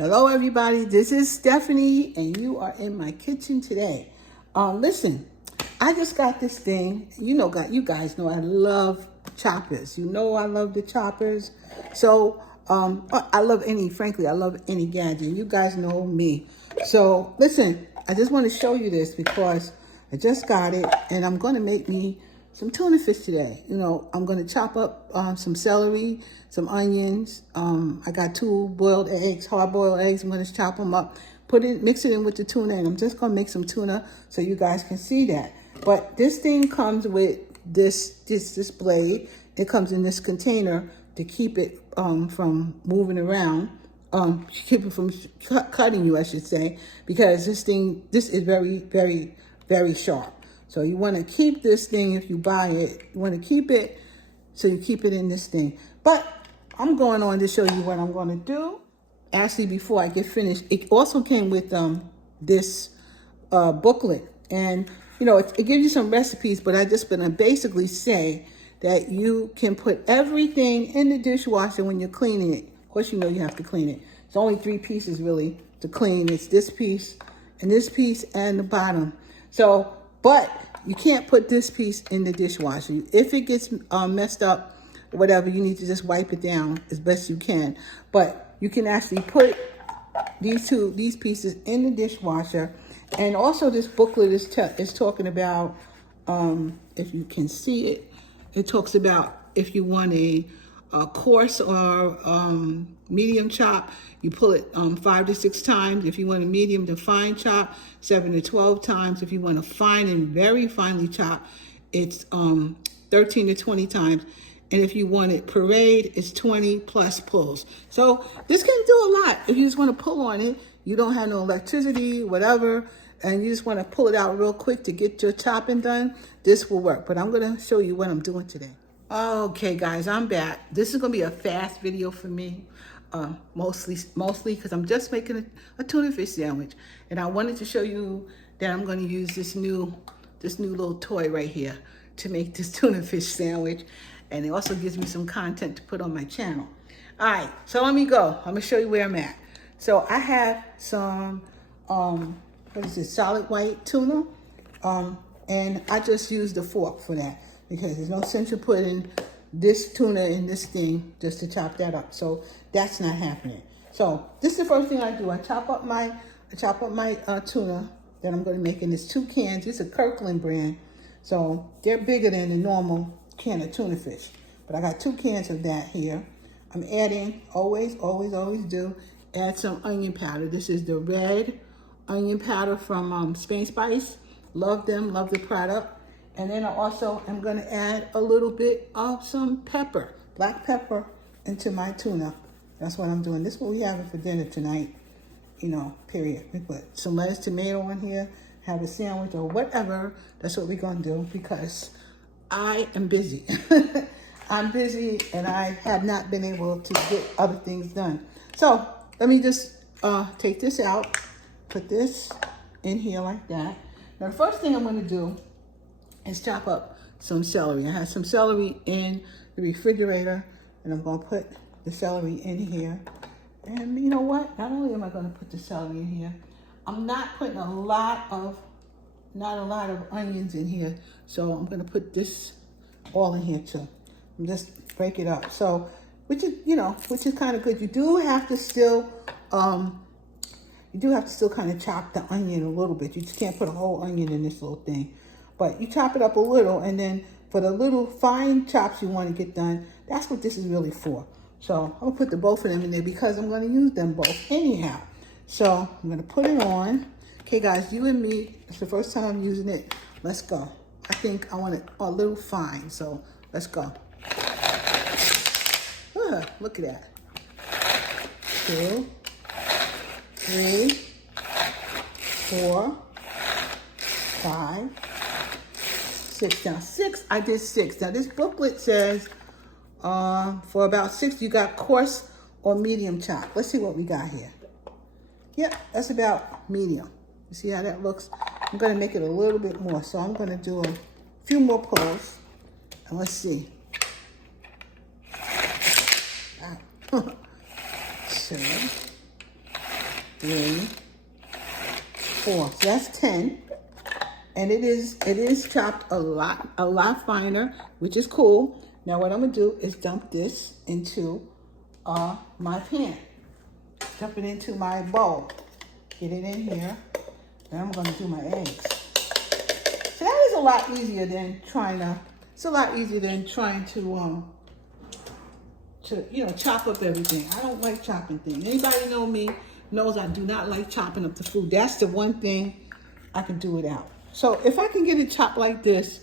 Hello everybody, this is Stephanie and you are in my kitchen today. Listen, I just got this thing. You guys know I love choppers. You know I love the choppers. So I love frankly, I love any gadget. You guys know me. So listen, I just want to show you this because I just got it and I'm going to make me some tuna fish today. I'm going to chop up some celery, some onions. I got 2 boiled eggs, hard-boiled eggs. I'm going to chop them up, mix it in with the tuna, and I'm just going to make some tuna so you guys can see that. But this thing comes with this blade. It comes in this container to keep it from moving around, keep it from cutting you, I should say, because this is very, very, very sharp. So you want to keep this thing, if you buy it, you want to keep it, so you keep it in this thing. But I'm going on to show you what I'm going to do. Actually, before I get finished, it also came with this booklet. And, it gives you some recipes, but I'm just going to basically say that you can put everything in the dishwasher when you're cleaning it. Of course, you have to clean it. It's only 3 pieces, really, to clean. It's this piece, and the bottom. So, but you can't put this piece in the dishwasher. If it gets messed up, whatever, you need to just wipe it down as best you can. But you can actually put these pieces in the dishwasher. And also this booklet is talking about, if you can see it, it talks about if you want a coarse or medium chop, you pull it 5 to 6 times. If you want a medium to fine chop, 7 to 12 times. If you want a fine and very finely chop, it's 13 to 20 times. And if you want it pureed, it's 20 plus pulls. So this can do a lot. If you just want to pull on it, you don't have no electricity, whatever, and you just want to pull it out real quick to get your chopping done, this will work. But I'm going to show you what I'm doing today. Okay, guys, I'm back. This is going to be a fast video for me, mostly because I'm just making a tuna fish sandwich. And I wanted to show you that I'm going to use this new little toy right here to make this tuna fish sandwich. And it also gives me some content to put on my channel. All right, so let me go. I'm going to show you where I'm at. So I have some, solid white tuna. And I just used a fork for that because there's no sense in putting this tuna in this thing just to chop that up. So that's not happening. So this is the first thing I do. I chop up my tuna that I'm going to make in this 2 cans. It's a Kirkland brand. So they're bigger than the normal can of tuna fish. But I got 2 cans of that here. I'm adding, always do, add some onion powder. This is the red onion powder from Spain Spice. Love them, love the product. And then I also am going to add a little bit of some pepper, black pepper, into my tuna. That's what I'm doing. This is what we're having for dinner tonight, period. We put some lettuce, tomato on here, have a sandwich or whatever. That's what we're going to do because I am busy. I'm busy and I have not been able to get other things done. So let me just take this out, put this in here like that. Now the first thing I'm going to do is chop up some celery. I have some celery in the refrigerator and I'm going to put the celery in here. And you know what? Not only am I going to put the celery in here, I'm not putting not a lot of onions in here. So I'm going to put this all in here too. And just break it up. So, which is kind of good. You do have to still kind of chop the onion a little bit. You just can't put a whole onion in this little thing. But you chop it up a little, and then for the little fine chops you want to get done, that's what this is really for. So I'll put both of them in there because I'm going to use them both anyhow. So I'm going to put it on. Okay, guys, you and me, it's the first time I'm using it. Let's go. I think I want it a little fine, so let's go. Look at that. 2, 3, 4, 5, 6. Now 6, I did 6. Now this booklet says for about 6 you got coarse or medium chop. Let's see what we got here. Yep, that's about medium. You see how that looks? I'm going to make it a little bit more. So I'm going to do a few more pulls. And let's see. So 3, 4. So that's 10. And it is chopped a lot finer, which is cool. Now what I'm gonna do is dump this into my pan. Dump it into my bowl. Get it in here. Then I'm gonna do my eggs. So that is a lot easier than trying to. It's a lot easier than trying to chop up everything. I don't like chopping things. Anybody know me knows I do not like chopping up the food. That's the one thing I can do without. So if I can get it chopped like this,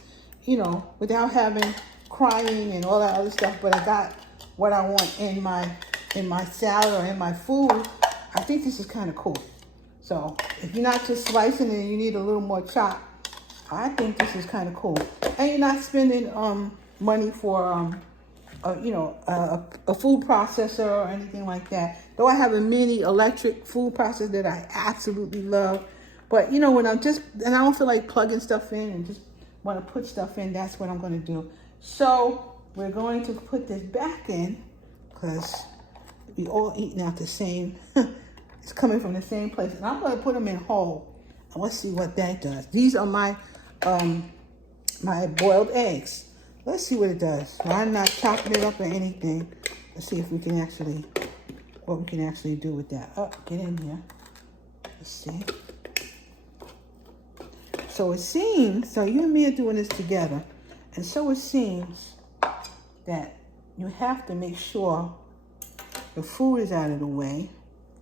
without having crying and all that other stuff, but I got what I want in my salad or in my food, I think this is kind of cool. So if you're not just slicing it and you need a little more chop, I think this is kind of cool. And you're not spending money for a food processor or anything like that. Though I have a mini electric food processor that I absolutely love. But when and I don't feel like plugging stuff in and just want to put stuff in, that's what I'm going to do. So we're going to put this back in because we all eating out the same, it's coming from the same place. And I'm going to put them in whole. And let's see what that does. These are my my boiled eggs. Let's see what it does. So I'm not chopping it up or anything. Let's see if we can what we can actually do with that. Oh, get in here. Let's see. So it seems, so you and me are doing this together. And so it seems that you have to make sure the food is out of the way.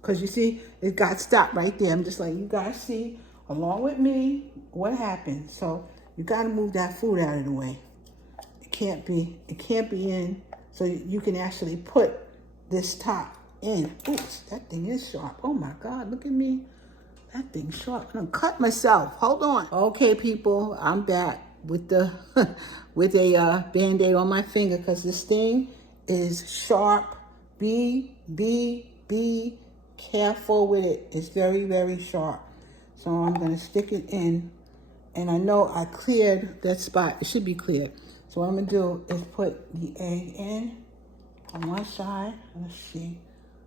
Because you see, it got stopped right there. I'm just like, you guys see, along with me, what happened. So you got to move that food out of the way. It can't be in, so you can actually put this top in. Oops, that thing is sharp. Oh my God, look at me. That thing's sharp. I'm gonna cut myself. Hold on. Okay, people, I'm back with with a Band-Aid on my finger because this thing is sharp. Be careful with it. It's very, very sharp. So I'm gonna stick it in, and I know I cleared that spot. It should be cleared. So what I'm gonna do is put the egg in on one side. Let's see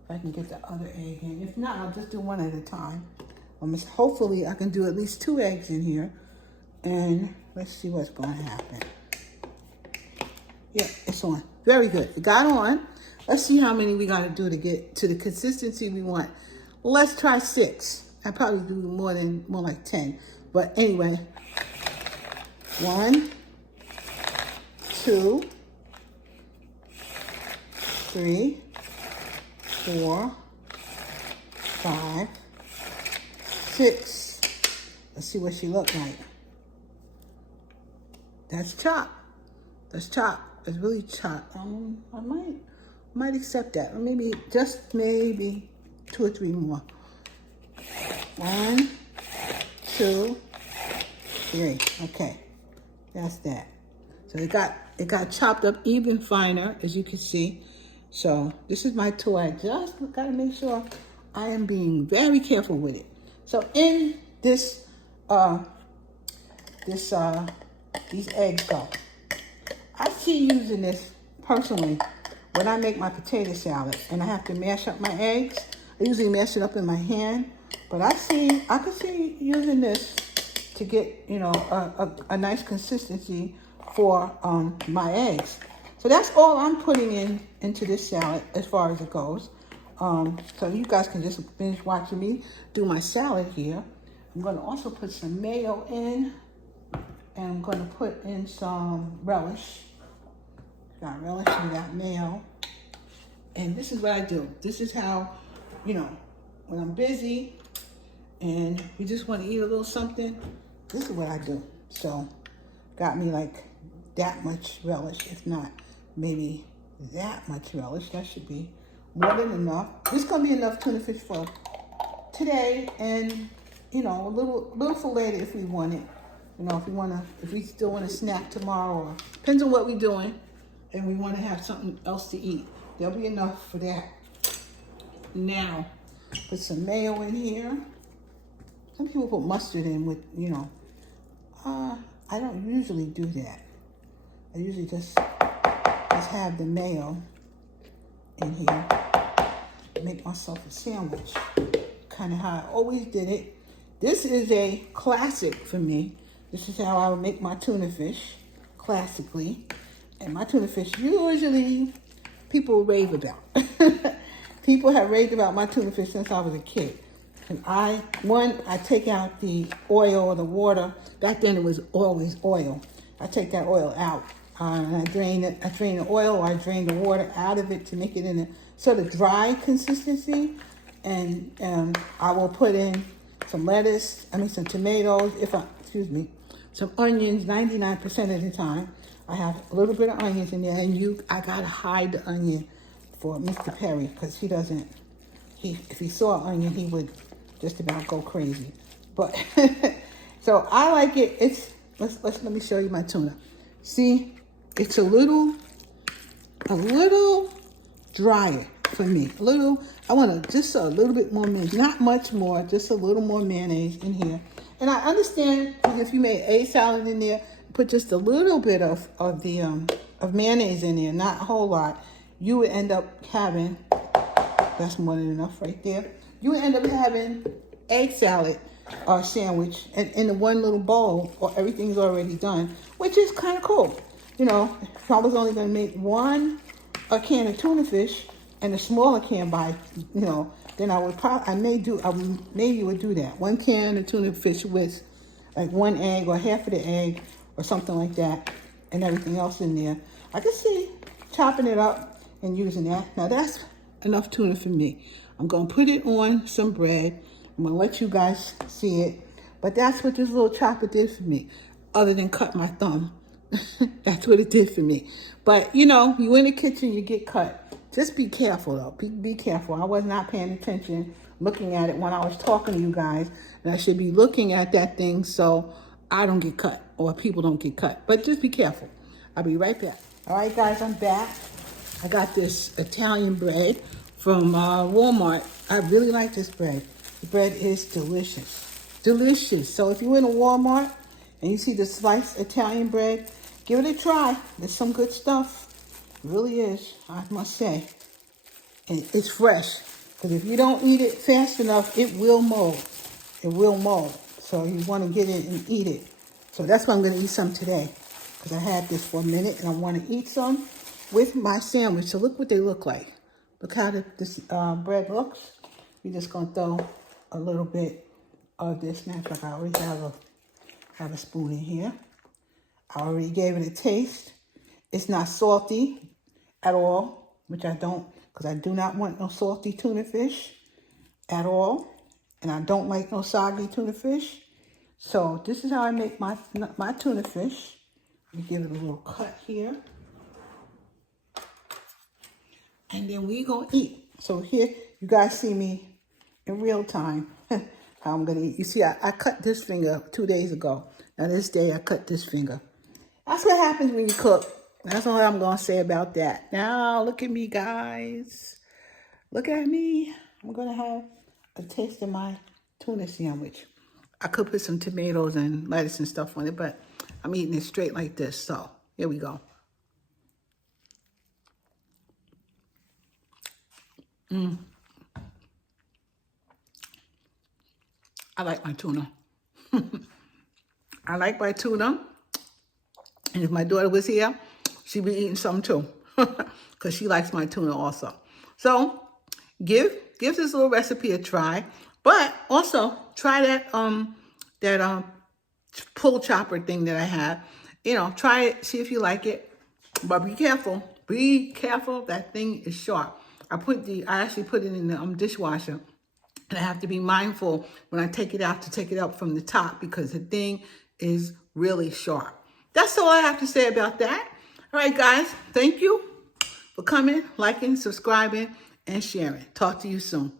if I can get the other egg in. If not, I'll just do one at a time. Hopefully I can do at least 2 eggs in here. And let's see what's going to happen. Yeah, it's on. Very good. It got on. Let's see how many we got to do to get to the consistency we want. Let's try 6. I probably do more like 10. But anyway, 1, 2, 3, 4, 5, 6. Let's see what she looked like. That's chopped. That's chopped. It's really chopped. I might accept that. Or maybe 2 or 3 more. 1, 2, 3. Okay, that's that. So it got chopped up even finer, as you can see. So this is my tool. I just gotta make sure I am being very careful with it. So in these eggs go. I see using this personally when I make my potato salad and I have to mash up my eggs. I usually mash it up in my hand, but I could see using this to get a nice consistency for my eggs. So that's all I'm putting into this salad as far as it goes. So you guys can just finish watching me do my salad here. I'm going to also put some mayo in, and I'm going to put in some relish. Got relish and got mayo. And this is what I do. This is how, when I'm busy and we just want to eat a little something, this is what I do. So got me like that much relish, if not maybe that much relish. That should be more than enough. This is going to be enough tuna fish for today, and a little for later if we want it. If we still want to snack tomorrow, or depends on what we're doing, and we want to have something else to eat. There'll be enough for that. Now, put some mayo in here. Some people put mustard in with, I don't usually do that. I usually just have the mayo in here. Make myself a sandwich. kind of how I always did it. This is a classic for me. This is how I would make my tuna fish, classically. And my tuna fish usually people rave about. People have raved about my tuna fish since I was a kid. And I take out the oil or the water. Back then it was always oil. I take that oil out. And I drain it. I drain the oil, or I drain the water out of it to make it in a sort of dry consistency. And I will put in some lettuce, some tomatoes, some onions 99% of the time. I have a little bit of onions in there, and I gotta hide the onion for Mr. Perry, because if he saw an onion, he would just about go crazy. But so I like it. Let me show you my tuna. See, it's a little drier for me. I want just a little bit more mayonnaise, not much more, just a little more mayonnaise in here. And I understand if you made egg salad in there, put just a little bit of mayonnaise in there, not a whole lot. You would end up having, that's more than enough right there. You would end up having egg salad or sandwich in the one little bowl, or everything's already done, which is kind of cool. If I was only going to make a can of tuna fish and a smaller can then I would maybe would do that. 1 can of tuna fish with like 1 egg or half of the egg or something like that, and everything else in there. I can see chopping it up and using that. Now that's enough tuna for me. I'm going to put it on some bread. I'm going to let you guys see it. But that's what this little chopper did for me, other than cut my thumb. That's what it did for me. But, you in the kitchen, you get cut. Just be careful, though. Be careful. I was not paying attention, looking at it when I was talking to you guys. And I should be looking at that thing so I don't get cut, or people don't get cut. But just be careful. I'll be right back. All right, guys, I'm back. I got this Italian bread from Walmart. I really like this bread. The bread is delicious. Delicious. So if you're in a Walmart and you see the sliced Italian bread, give it a try. There's some good stuff. It really is, I must say. And it's fresh. Because if you don't eat it fast enough, it will mold. It will mold. So you want to get it and eat it. So that's why I'm going to eat some today. Because I had this for a minute and I want to eat some with my sandwich. So look what they look like. Look how this bread looks. We're just going to throw a little bit of this. Matter of fact, I already have a spoon in here. I already gave it a taste. It's not salty at all, which I don't, because I do not want no salty tuna fish at all. And I don't like no soggy tuna fish. So this is how I make my tuna fish. Let me give it a little cut here. And then we gonna eat. So here, you guys see me in real time, how I'm gonna eat. You see, I cut this finger 2 days ago. Now this day, I cut this finger. That's what happens when you cook. That's all I'm gonna say about that. Now, look at me, guys. Look at me. I'm gonna have a taste of my tuna sandwich. I could put some tomatoes and lettuce and stuff on it, but I'm eating it straight like this. So, here we go. I like my tuna. I like my tuna. And if my daughter was here, she'd be eating some too. Because she likes my tuna also. So give this little recipe a try. But also try that pull chopper thing that I have. Try it, see if you like it. But be careful. Be careful. That thing is sharp. I actually put it in the dishwasher. And I have to be mindful when I take it out to take it up from the top, because the thing is really sharp. That's all I have to say about that. All right, guys. Thank you for coming, liking, subscribing, and sharing. Talk to you soon.